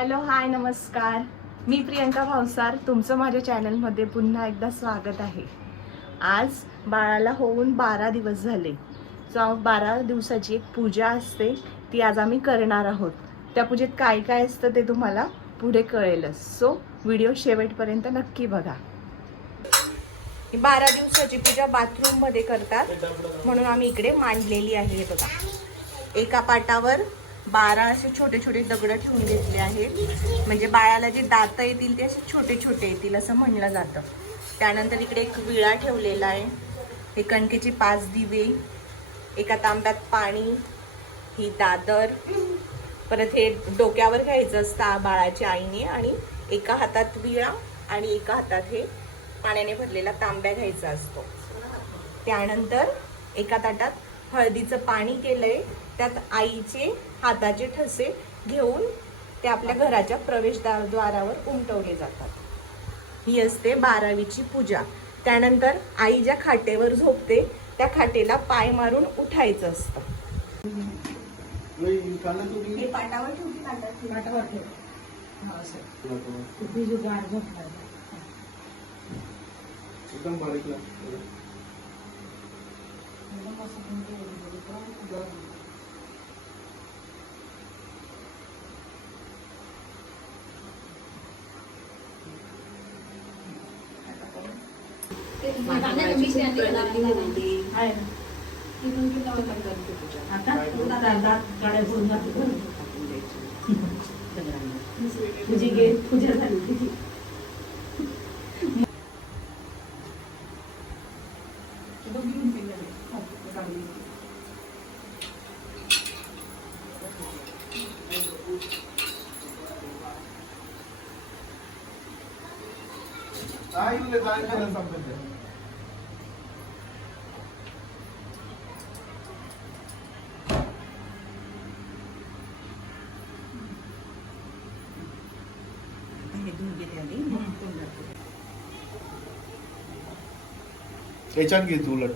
Hello hi नमस्कार. मी प्रियंका भावसार. तुमचं माझ्या चॅनलमध्ये पुन्हा एकदा स्वागत आहे. आज बाळाला होऊन बारा दिवस झाले. सो बारा दिवसाची एक पूजा असते. ती आज आम्ही करणार आहोत. त्या पूजेत काय काय असतं ते तुम्हाला पुढे कळेलच. सो व्हिडिओ शेवटपर्यंत नक्की बघा. बारा दिवसाची पूजा बाथरूममध्ये करतात. म्हणून आम्ही इकडे मांडलेली आहे बघा. एका पाटावर बारा असे छोटे छोटे दगड ठेवून घेतले आहेत. म्हणजे बाळाला जे दात येतील ते असे छोटे छोटे येतील असं म्हणलं जातं. त्यानंतर इकडे एक विळा ठेवलेला आहे. हे कणकेचे पाच दिवे एका तांब्यात पाणी ही दादर. परत हे डोक्यावर घ्यायचं असतं बाळाच्या आईने आणि एका हातात विळा आणि एका हातात हे पाण्याने भरलेला तांब्या घ्यायचा असतो. त्यानंतर एका ताटात हळदीचं पाणी केलंय. त्यात आईचे हाताचे ठसे घेऊन ते आपल्या घराच्या प्रवेशद्वारावर उमटवले जातात. ही असते बारावीची पूजा. त्यानंतर आई ज्या खाटेवर झोपते त्या खाटेला पाय मारून उठायचं असतं. हे पाटावर ठेवली पाटावर पूजा झाली तुझी काय इकडे काय मग. याच्यात घे तू उलट.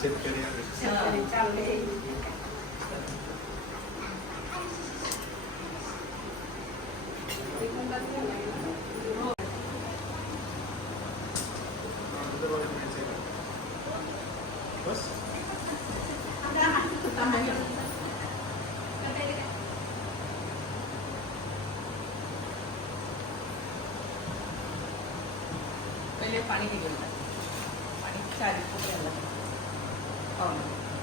शेतकरी आहे. शेतकरी चालले. बस पहिले पाणी घेऊन जा. पाणी चारी कोपऱ्याला. हो ना.